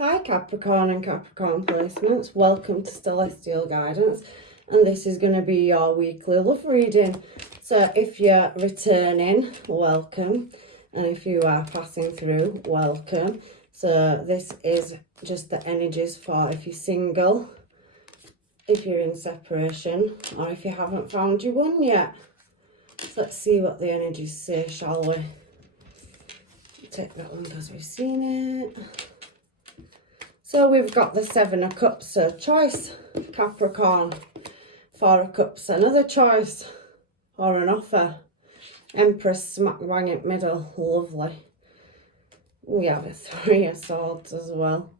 Hi Capricorn and Capricorn placements, welcome to Celestial Guidance, and this is going to be your weekly love reading. So if you're returning, welcome, and if you are passing through, welcome. So this is just the energies for if you're single, if you're in separation, or if you haven't found your one yet. So let's see what the energies say, shall we? Take that one because we've seen it. So we've got the Seven of Cups, so choice, Capricorn. Four of Cups, another choice or an offer. Empress smack bang in the middle, lovely. We have a Three of Swords as well.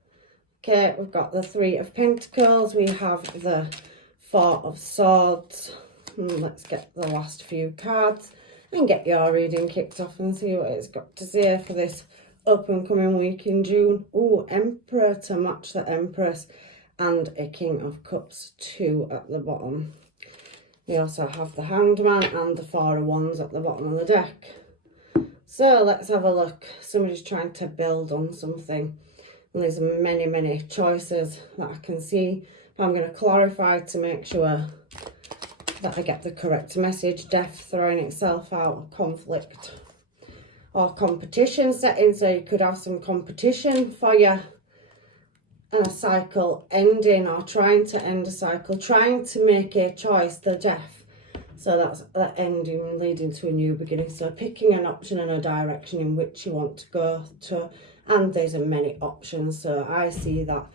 Okay, we've got the Three of Pentacles, we have the Four of Swords. Let's get the last few cards and get your reading kicked off and see what it's got to say for this up and coming week in June. Oh, Emperor to match the Empress, and a King of Cups 2 at the bottom. We also have the Hanged Man and the Four of Wands at the bottom of the deck. So let's have a look. Somebody's trying to build on something, and there's many choices that I can see. I'm going to clarify to make sure that I get the correct message. Death throwing itself out, conflict or competition setting, so you could have some competition for you, and a cycle ending or trying to end a cycle, trying to make a choice, the death. So that's the ending leading to a new beginning. So picking an option and a direction in which you want to go to, and there's many options. So I see that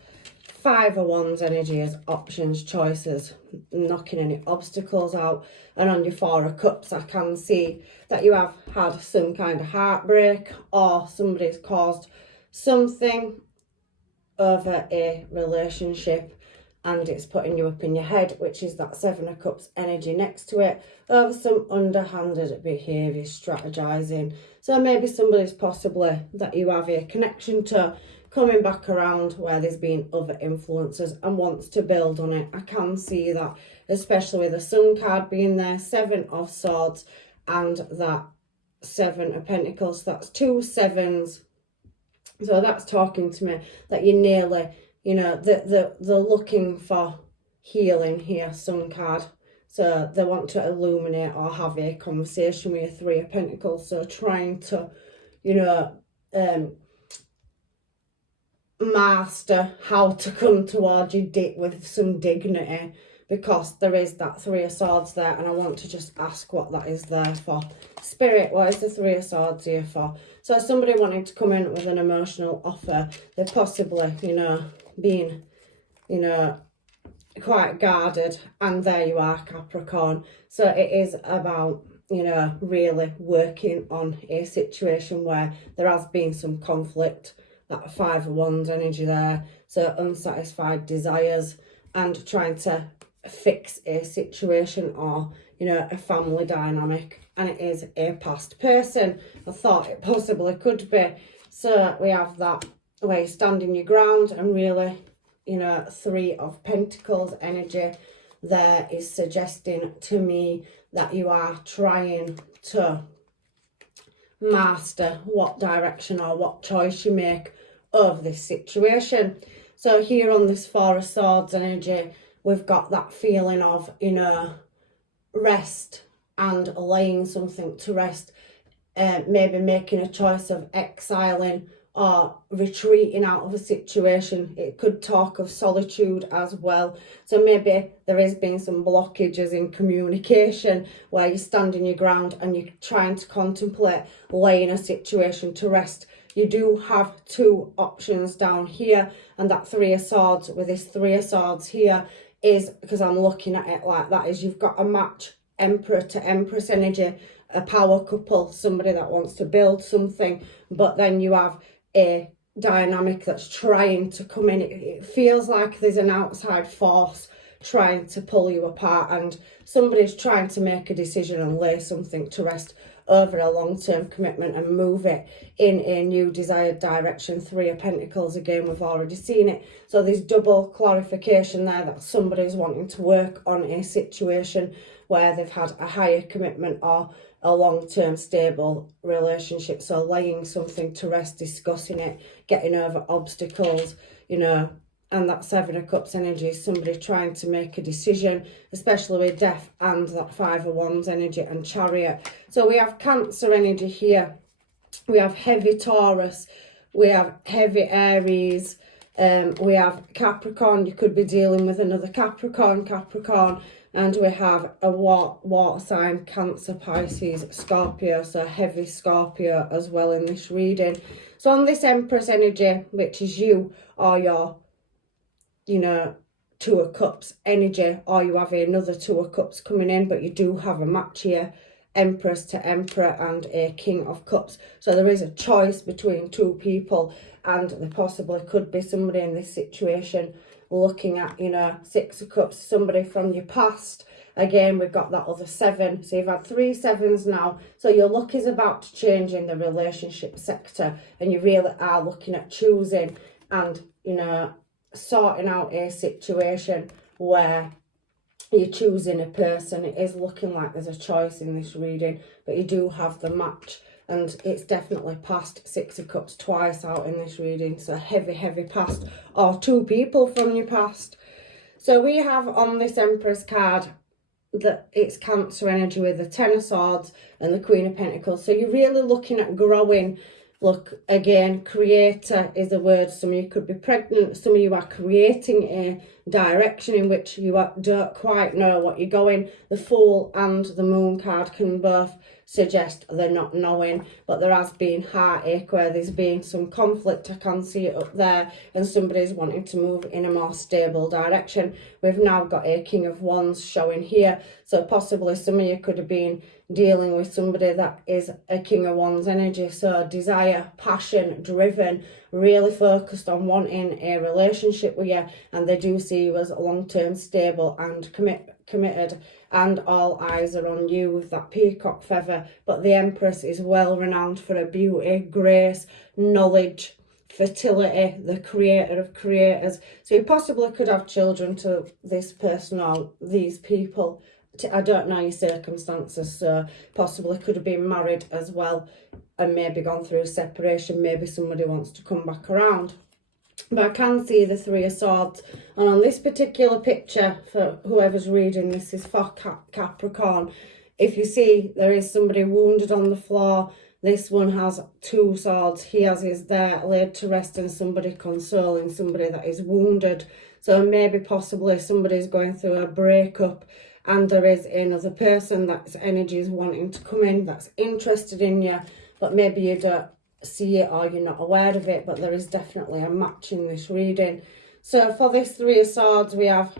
Five of Wands energy as options, choices, knocking any obstacles out. And on your Four of Cups, I can see that you have had some kind of heartbreak, or somebody's caused something over a relationship and it's putting you up in your head, which is that Seven of Cups energy next to it, over some underhanded behaviour, strategizing. So maybe somebody's possibly that you have a connection to coming back around where there's been other influences and wants to build on it. I can see that, especially with the Sun card being there, Seven of Swords and that Seven of Pentacles. That's two sevens. So that's talking to me that you're nearly, they're looking for healing here, Sun card. So they want to illuminate or have a conversation with your Three of Pentacles. So trying to, master how to come towards you with some dignity, because there is that Three of Swords there, and I want to just ask what that is there for. Spirit, what is the Three of Swords here for? So somebody wanting to come in with an emotional offer, they're possibly, being, quite guarded, and there you are, Capricorn. So it is about, really working on a situation where there has been some conflict. That Five of Wands energy there, so unsatisfied desires and trying to fix a situation or, a family dynamic, and it is a past person. I thought it possibly could be. So we have that where you're standing your ground and really, Three of Pentacles energy there is suggesting to me that you are trying to master what direction or what choice you make of this situation. So here on this Four of Swords energy, we've got that feeling of, rest and laying something to rest, maybe making a choice of exiling or retreating out of a situation. It could talk of solitude as well. So maybe there has been some blockages in communication where you're standing your ground and you're trying to contemplate laying a situation to rest. You do have two options down here, and that Three of Swords with this Three of Swords here is, because I'm looking at it like that, is you've got a match, Emperor to Empress energy, a power couple, somebody that wants to build something, but then you have a dynamic that's trying to come in. It feels like there's an outside force trying to pull you apart, and somebody's trying to make a decision and lay something to rest over a long-term commitment and move it in a new desired direction. Three of Pentacles again, we've already seen it. So there's double clarification there that somebody's wanting to work on a situation where they've had a higher commitment or a long-term stable relationship. So laying something to rest, discussing it, getting over obstacles, you know. And that Seven of Cups energy is somebody trying to make a decision, especially with Death and that Five of Wands energy and Chariot. So we have Cancer energy here. We have heavy Taurus. We have heavy Aries. We have Capricorn. You could be dealing with another Capricorn. And we have a water sign, Cancer, Pisces, Scorpio. So heavy Scorpio as well in this reading. So on this Empress energy, which is you or your, you know, Two of Cups energy, or you have another Two of Cups coming in, but you do have a match here, Empress to Emperor and a King of Cups. So there is a choice between two people, and there possibly could be somebody in this situation looking at, you know, Six of Cups, somebody from your past. Again, we've got that other seven. So you've had 3 sevens now. So your luck is about to change in the relationship sector, and you really are looking at choosing and, you know, sorting out a situation where you're choosing a person. It is looking like there's a choice in this reading, but you do have the match, and it's definitely past Six of Cups twice out in this reading. So heavy past, or two people from your past. So we have on this Empress card that it's Cancer energy with the Ten of Swords and the Queen of Pentacles. So you're really looking at growing. Look, again, creator is a word. Some of you could be pregnant. Some of you are creating a direction in which you don't quite know what you're going. The Fool and the Moon card can both suggest they're not knowing, but there has been heartache where there's been some conflict. I can see it up there, and somebody's wanting to move in a more stable direction. We've now got a King of Wands showing here, so possibly some of you could have been dealing with somebody that is a King of Wands energy. So desire, passion, driven, really focused on wanting a relationship with you, and they do see you as long-term stable and committed, and all eyes are on you with that peacock feather. But the Empress is well renowned for her beauty, grace, knowledge, fertility, the creator of creators. So you possibly could have children to this person or these people. I don't know your circumstances, so possibly could have been married as well and maybe gone through a separation. Maybe somebody wants to come back around. But I can see the Three of Swords, and on this particular picture, for whoever's reading this, is for Capricorn. If you see, there is somebody wounded on the floor. This one has 2 swords. He has his there laid to rest, and somebody consoling somebody that is wounded. So maybe possibly somebody's going through a breakup, and there is another person that's energy is wanting to come in, that's interested in you, but maybe you don't see it or you're not aware of it, but there is definitely a match in this reading. So for this Three of Swords, we have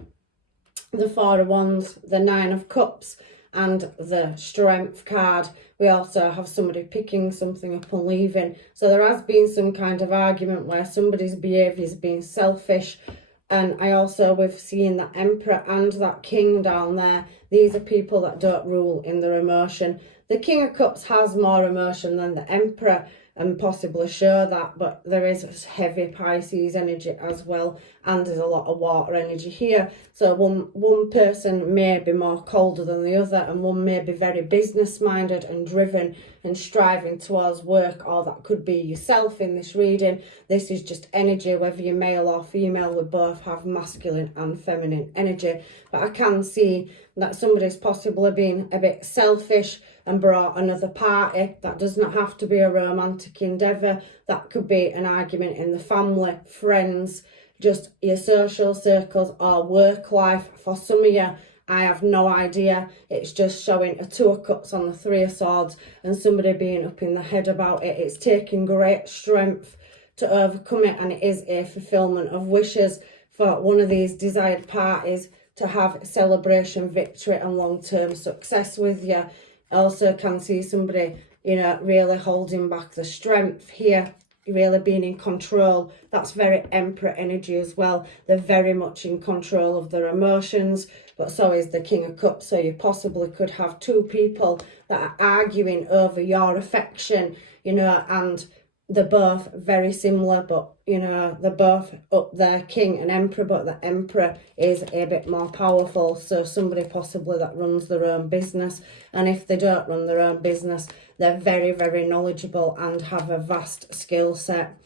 the Four of Wands, the Nine of Cups, and the Strength card. We also have somebody picking something up and leaving. So there has been some kind of argument where somebody's behaviour is being selfish. And I also, we've seen that Emperor and that King down there. These are people that don't rule in their emotion. The King of Cups has more emotion than the Emperor, and possibly show that, but there is heavy Pisces energy as well, and there's a lot of water energy here. So one person may be more colder than the other, and one may be very business minded and driven and striving towards work, or that could be yourself in this reading. This is just energy, whether you're male or female. We both have masculine and feminine energy, but I can see that somebody's possibly been a bit selfish and brought another party. That does not have to be a romantic endeavour. That could be an argument in the family, friends, just your social circles or work life. For some of you, I have no idea. It's just showing a Two of Cups on the Three of Swords and somebody being up in the head about it. It's taking great strength to overcome it, and it is a fulfilment of wishes for one of these desired parties to have celebration, victory and long-term success with you. Also can see somebody, you know, really holding back the strength here, really being in control. That's very Emperor energy as well. They're very much in control of their emotions, but so is the King of Cups. So you possibly could have two people that are arguing over your affection, you know, and they're both very similar, but you know, they're both up there, king and emperor, but the emperor is a bit more powerful. So somebody possibly that runs their own business, and if they don't run their own business, they're very, very knowledgeable and have a vast skill set.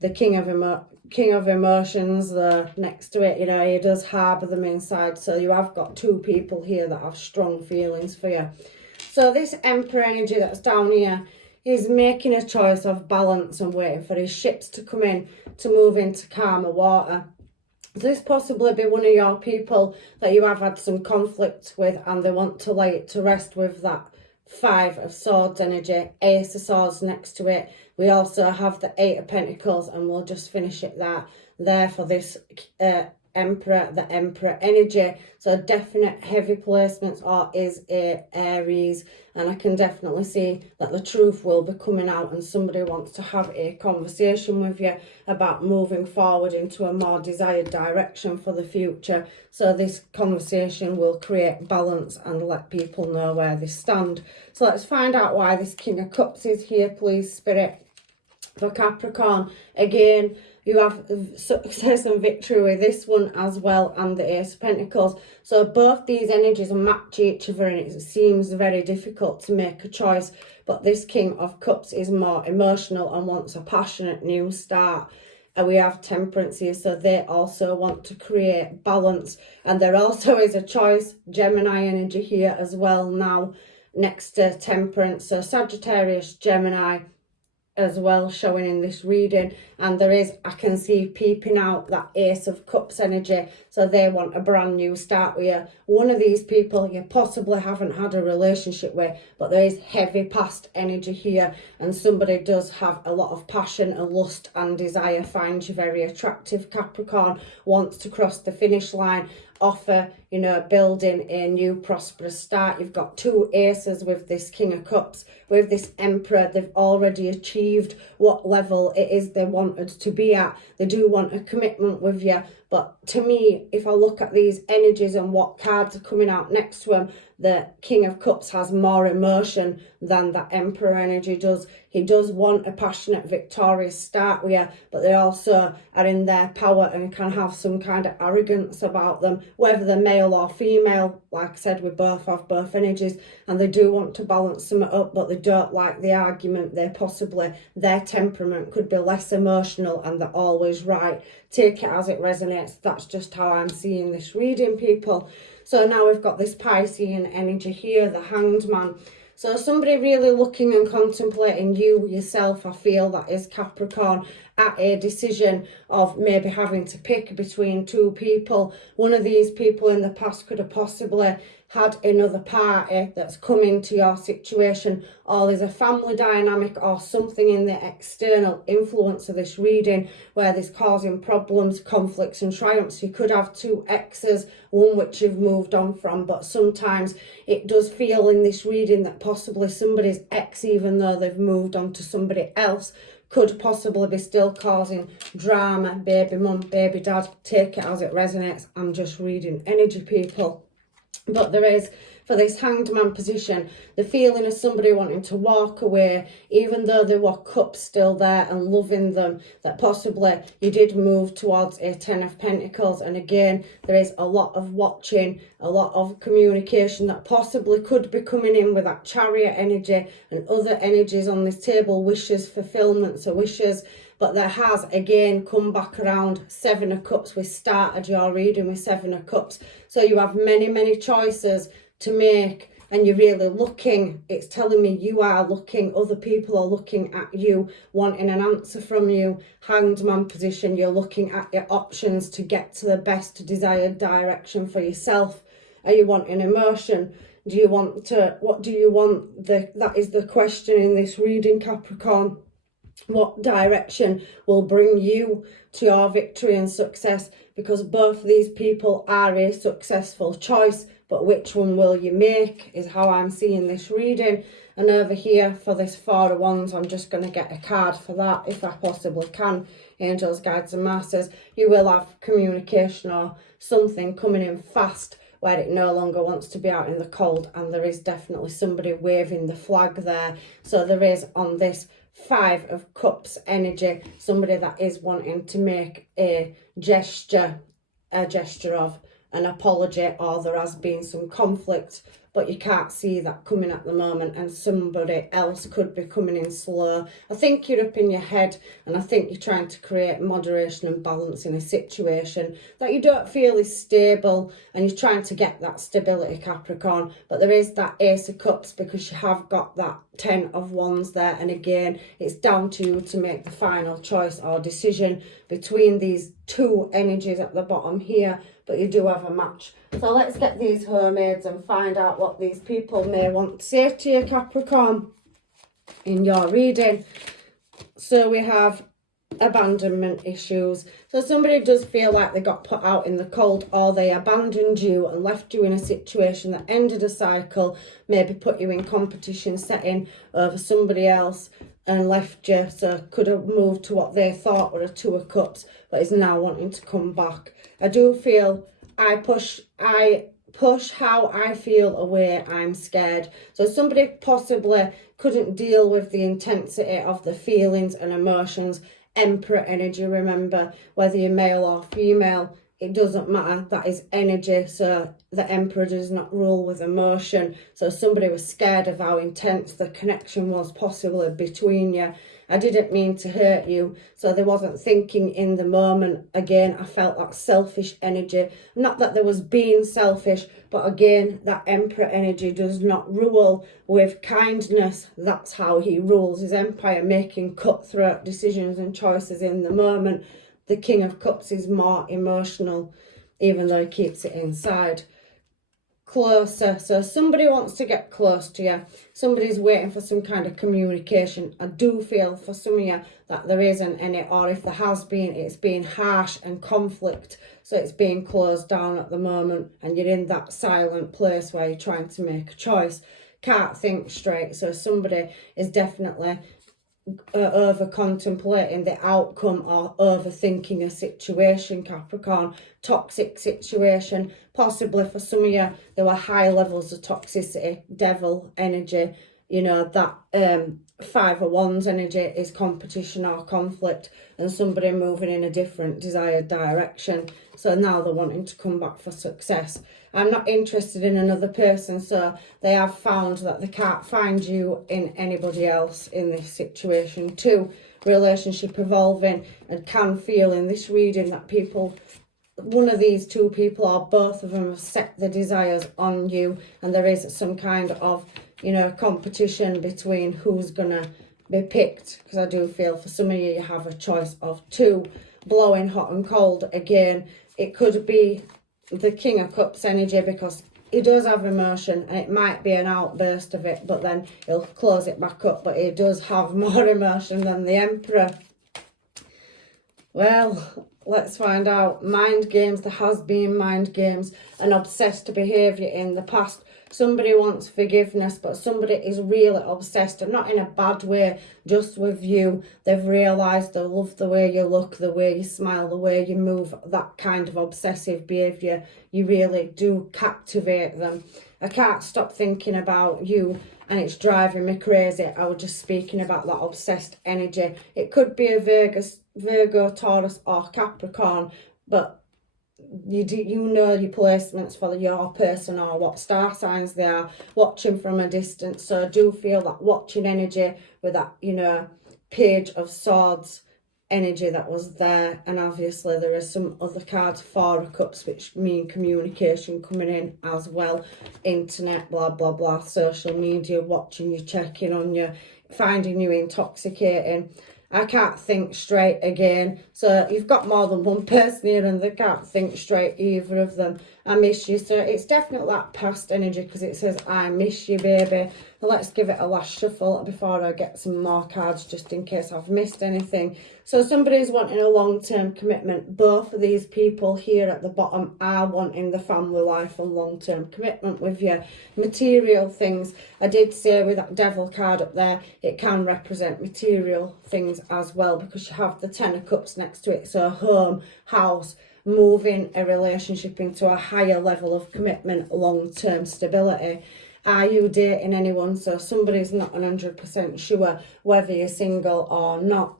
The king of emotions, the next to it, you know, he does harbour them inside. So you have got two people here that have strong feelings for you. So this emperor energy that's down here, he's making a choice of balance and waiting for his ships to come in to move into calmer water. So this possibly be one of your people that you have had some conflict with, and they want to lay it to rest with that Five of Swords energy, Ace of Swords next to it. We also have the Eight of Pentacles, and we'll just finish it there for this Emperor, the Emperor energy. So definite heavy placements, or is a Aries, and I can definitely see that the truth will be coming out, and somebody wants to have a conversation with you about moving forward into a more desired direction for the future. So this conversation will create balance and let people know where they stand. So let's find out why this King of Cups is here, please, Spirit. For Capricorn, again, you have success and victory with this one as well, and the Ace of Pentacles. So both these energies match each other, and it seems very difficult to make a choice. But this King of Cups is more emotional and wants a passionate new start. And we have Temperance here, so they also want to create balance. And there also is a choice, Gemini energy here as well now, next to Temperance. So Sagittarius, Gemini as well showing in this reading, and there is, I can see peeping out that Ace of Cups energy. So they want a brand new start with you. One of these people you possibly haven't had a relationship with, but there is heavy past energy here, and somebody does have a lot of passion and lust and desire, finds you very attractive, Capricorn, wants to cross the finish line, offer, you know, building a new prosperous start. You've got two aces with this King of Cups. With this Emperor, they've already achieved what level it is they wanted to be at. They do want a commitment with you, but to me, if I look at these energies and what cards are coming out next to him, the King of Cups has more emotion than that Emperor energy does. He does want a passionate, victorious start with you, but they also are in their power and can have some kind of arrogance about them, whether they're male or female. Like I said, we both have both energies, and they do want to balance them up, but they don't like the argument. Their temperament could be less emotional, and they're always right. Take it as it resonates. That's just how I'm seeing this reading, people. So now we've got this Piscean energy here, the Hanged Man. So somebody really looking and contemplating you yourself, I feel that is Capricorn, at a decision of maybe having to pick between two people. One of these people in the past could have possibly had another party that's come into your situation, or there's a family dynamic or something in the external influence of this reading where there's causing problems, conflicts and triumphs. You could have two exes, one which you've moved on from, but sometimes it does feel in this reading that possibly somebody's ex, even though they've moved on to somebody else, could possibly be still causing drama. Baby mum, baby dad, take it as it resonates. I'm just reading energy, people. But there is, for this Hanged Man position, the feeling of somebody wanting to walk away, even though there were cups still there and loving them, that possibly you did move towards a Ten of Pentacles. And again, there is a lot of watching, a lot of communication that possibly could be coming in with that Chariot energy and other energies on this table, wishes, fulfillments or wishes. But there has again come back around Seven of Cups. We started your reading with Seven of Cups. So you have many, many choices to make, and you're really looking. It's telling me you are looking, other people are looking at you, wanting an answer from you. Hanged Man position, you're looking at your options to get to the best desired direction for yourself. Are you wanting emotion? Do you want to, what do you want? That is the question in this reading, Capricorn. What direction will bring you to your victory and success? Because both these people are a successful choice, but which one will you make is how I'm seeing this reading. And over here for this Four of Wands, I'm just going to get a card for that if I possibly can. Angels, guides and masters. You will have communication or something coming in fast where it no longer wants to be out in the cold, and there is definitely somebody waving the flag there. So there is on this Five of Cups energy, somebody that is wanting to make a gesture of an apology, or there has been some conflict, but you can't see that coming at the moment, and somebody else could be coming in slow. I think you're up in your head, and I think you're trying to create moderation and balance in a situation that you don't feel is stable, and you're trying to get that stability, Capricorn. But there is that Ace of Cups, because you have got that 10 of Wands there, and again, it's down to you to make the final choice or decision between these two energies at the bottom here, but you do have a match. So let's get these mermaids and find out what these people may want to say to you, Capricorn, in your reading. So we have abandonment issues. So somebody does feel like they got put out in the cold, or they abandoned you and left you in a situation that ended a cycle, maybe put you in competition setting over somebody else and left you. So could have moved to what they thought were a Two of Cups, but is now wanting to come back. I do feel I push how I feel away, I'm scared. So somebody possibly couldn't deal with the intensity of the feelings and emotions. Emperor energy, remember, whether you're male or female, it doesn't matter, that is energy. So the Emperor does not rule with emotion. So somebody was scared of how intense the connection was possibly between you. I didn't mean to hurt you, so they wasn't thinking in the moment. Again, I felt that selfish energy. Not that there was being selfish, but again, that Emperor energy does not rule with kindness. That's how he rules his empire, making cutthroat decisions and choices in the moment. The King of Cups is more emotional, even though he keeps it inside. Closer, so somebody wants to get close to you. Somebody's waiting for some kind of communication. I do feel for some of you that there isn't any, or if there has been, it's been harsh and conflict, so it's being closed down at the moment, and you're in that silent place where you're trying to make a choice, can't think straight. So somebody is definitely over contemplating the outcome or overthinking a situation, Capricorn. Toxic situation, possibly for some of you there were high levels of toxicity, devil energy. You know, that Five of Wands energy is competition or conflict, and somebody moving in a different desired direction. So now they're wanting to come back for success. I'm not interested in another person, so they have found that they can't find you in anybody else in this situation too. Relationship evolving, and can feel in this reading that people, one of these two people or both of them, have set their desires on you, and there is some kind of, you know, competition between who's gonna be picked, because I do feel for some of you, you have a choice of two. Blowing hot and cold, again, it could be the King of Cups energy, because he does have emotion, and it might be an outburst of it, but then he'll close it back up. But he does have more emotion than the Emperor. Well, let's find out. Mind games. There has been mind games and obsessed behaviour in the past. Somebody wants forgiveness, but somebody is really obsessed, and not in a bad way, just with you. They've realised they love the way you look, the way you smile, the way you move. That kind of obsessive behaviour, you really do captivate them. I can't stop thinking about you, and it's driving me crazy. I was just speaking about that obsessed energy. It could be a Virgo, Taurus or Capricorn, but you know your placements for your person, or what star signs they are, watching from a distance. So I do feel that watching energy with that, you know, Page of Swords energy that was there. And obviously there is some other cards, Four of Cups, which mean communication coming in as well. Internet, blah blah blah, social media, watching you, checking on you, finding you intoxicating. I can't think straight again. So you've got more than one person here, and they can't think straight, either of them. I miss you. So it's definitely that past energy, because it says I miss you, baby. But let's give it a last shuffle before I get some more cards, just in case I've missed anything. So somebody's wanting a long-term commitment. Both of these people here at the bottom are wanting the family life and long-term commitment with you. Material things. I did say with that Devil card up there, it can represent material things as well, because you have the Ten of Cups next to it. So home, house, moving a relationship into a higher level of commitment, long-term stability. are you dating anyone? So somebody's not 100% sure whether you're single or not.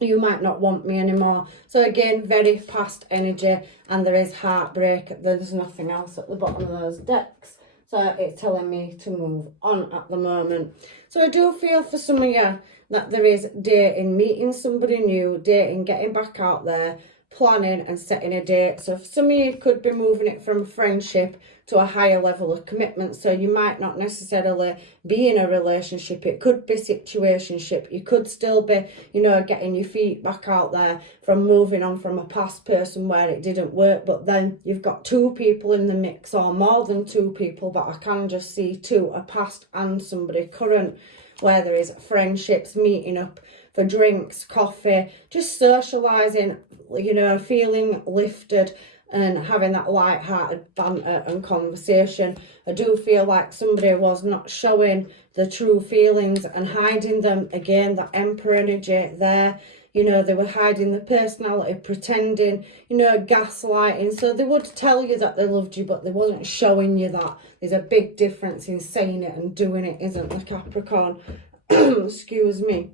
You might not want me anymore. So again, very past energy, and there is heartbreak. There's nothing else at the bottom of those decks. So it's telling me to move on at the moment. So I do feel for some of you that there is dating, meeting somebody new, dating, getting back out there, planning and setting a date. So for some of you, could be moving it from friendship to a higher level of commitment. So you might not necessarily be in a relationship. It could be situationship. You could still be, you know, getting your feet back out there from moving on from a past person where it didn't work. But then you've got two people in the mix, or more than two people, but I can just see two, a past and somebody current, where there is friendships, meeting up for drinks, coffee, just socialising, you know, feeling lifted and having that light-hearted banter and conversation. I do feel like somebody was not showing the true feelings and hiding them. Again, that Emperor energy there. You know, they were hiding the personality, pretending, you know, gaslighting. So they would tell you that they loved you, but they wasn't showing you that. There's a big difference in saying it and doing it, isn't there, Capricorn? Excuse me.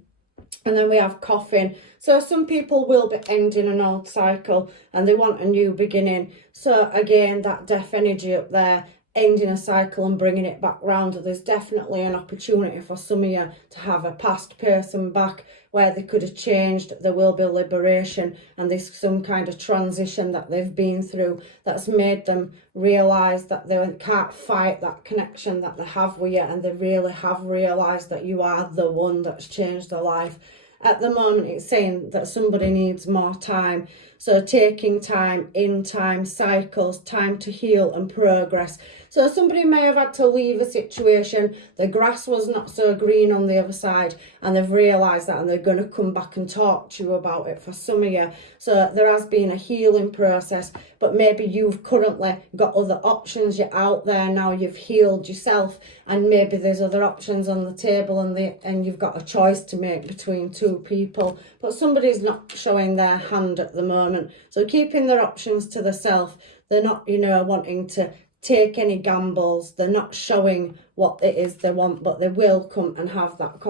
And then we have coughing. So some people will be ending an old cycle and they want a new beginning. So again, that death energy up there, ending a cycle and bringing it back round. There's definitely an opportunity for some of you to have a past person back where they could have changed. There will be liberation, and there's some kind of transition that they've been through that's made them realise that they can't fight that connection that they have with you, and they really have realised that you are the one that's changed their life. At the moment, it's saying that somebody needs more time. So taking time, in time, cycles, time to heal and progress. So somebody may have had to leave a situation. The grass was not so green on the other side, and they've realised that, and they're going to come back and talk to you about it for some of you. So there has been a healing process, but maybe you've currently got other options. You're out there now, you've healed yourself, and maybe there's other options on the table, and you've got a choice to make between two people. But somebody's not showing their hand at the moment. So keeping their options to themselves. They're not, you know, wanting to take any gambles. They're not showing what it is they want, but they will come and have that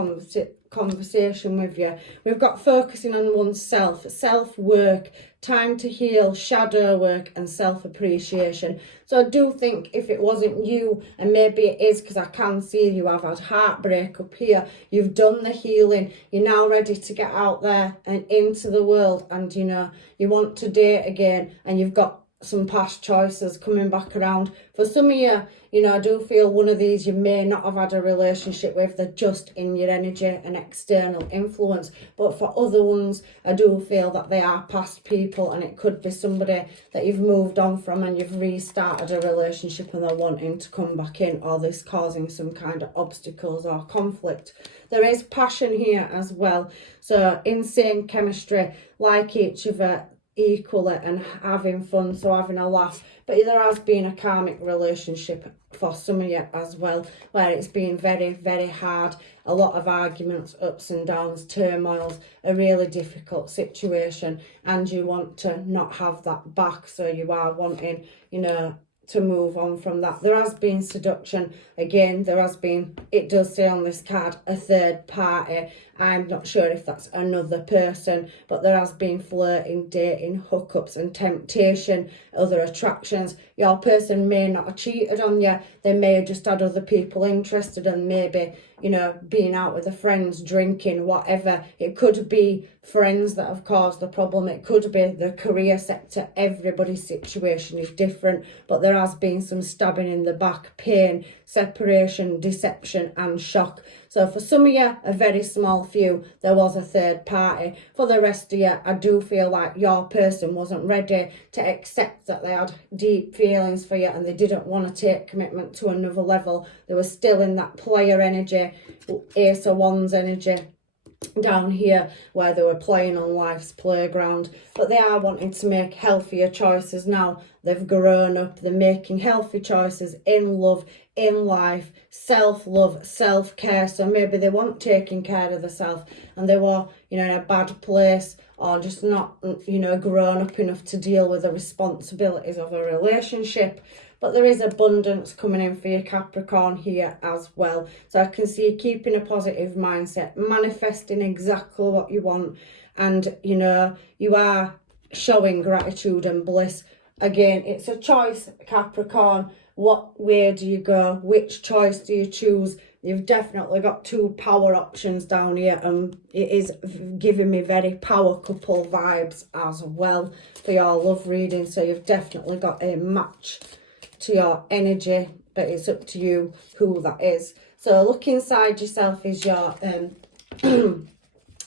conversation with you. We've got focusing on oneself, self-work, time to heal, shadow work, and self-appreciation. So I do think if it wasn't you, and maybe it is because I can see you have had heartbreak up here, you've done the healing, you're now ready to get out there and into the world, and you know, you want to date again, and you've got some past choices coming back around. For some of you, you know, I do feel one of these you may not have had a relationship with. They're just in your energy and external influence. But for other ones, I do feel that they are past people, and it could be somebody that you've moved on from and you've restarted a relationship and they're wanting to come back in, or this causing some kind of obstacles or conflict. There is passion here as well. So insane chemistry, like each other equally, and having fun, so having a laugh. But there has been a karmic relationship for some of you as well, where it's been very, very hard, a lot of arguments, ups and downs, turmoils, a really difficult situation, and you want to not have that back. So you are wanting, you know, to move on from that. There has been seduction. Again, there has been, it does say on this card, a third party. I'm not sure if that's another person, but there has been flirting, dating, hookups and temptation, other attractions. Your person may not have cheated on you. They may have just had other people interested, and maybe, you know, being out with the friends, drinking, whatever. It could be friends that have caused the problem. It could be the career sector. Everybody's situation is different, but there has been some stabbing in the back, pain, separation, deception and shock. So for some of you, a very small few, there was a third party. For the rest of you, I do feel like your person wasn't ready to accept that they had deep feelings for you, and they didn't want to take commitment to another level. They were still in that player energy, Ace of Wands energy down here, where they were playing on life's playground. But they are wanting to make healthier choices now. They've grown up, they're making healthy choices in love, in life, self-love, self-care. So maybe they weren't taking care of themselves, and they were, you know, in a bad place, or just not, you know, grown up enough to deal with the responsibilities of a relationship. But there is abundance coming in for your Capricorn here as well. So I can see you keeping a positive mindset, manifesting exactly what you want. And, you know, you are showing gratitude and bliss. Again, it's a choice, Capricorn. What way do you go? Which choice do you choose? You've definitely got two power options down here, and it is giving me very power couple vibes as well for your love reading. So you've definitely got a match to your energy, but it's up to you who that is. So look inside yourself is your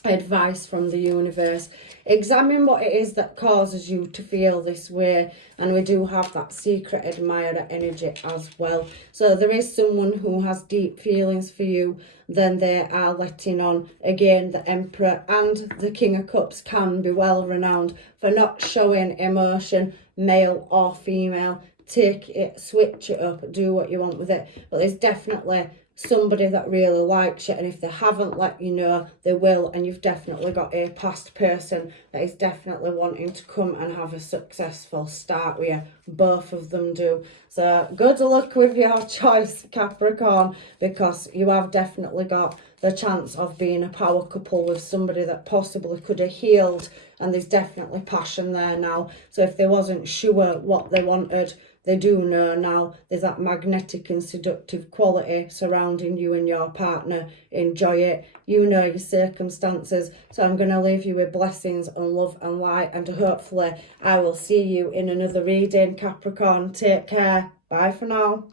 advice from the universe. Examine what it is that causes you to feel this way, and we do have that secret admirer energy as well. So there is someone who has deep feelings for you, then they are letting on. Again, the Emperor and the King of Cups can be well renowned for not showing emotion, male or female. Take it, switch it up, do what you want with it. But there's definitely somebody that really likes you, and if they haven't let you know, they will. And you've definitely got a past person that is definitely wanting to come and have a successful start with you. Both of them do. So good luck with your choice, Capricorn, because you have definitely got the chance of being a power couple with somebody that possibly could have healed, and there's definitely passion there now. So if they wasn't sure what they wanted, they do know now. There's that magnetic and seductive quality surrounding you and your partner. Enjoy it. You know your circumstances. So I'm going to leave you with blessings and love and light. And hopefully I will see you in another reading, Capricorn. Take care. Bye for now.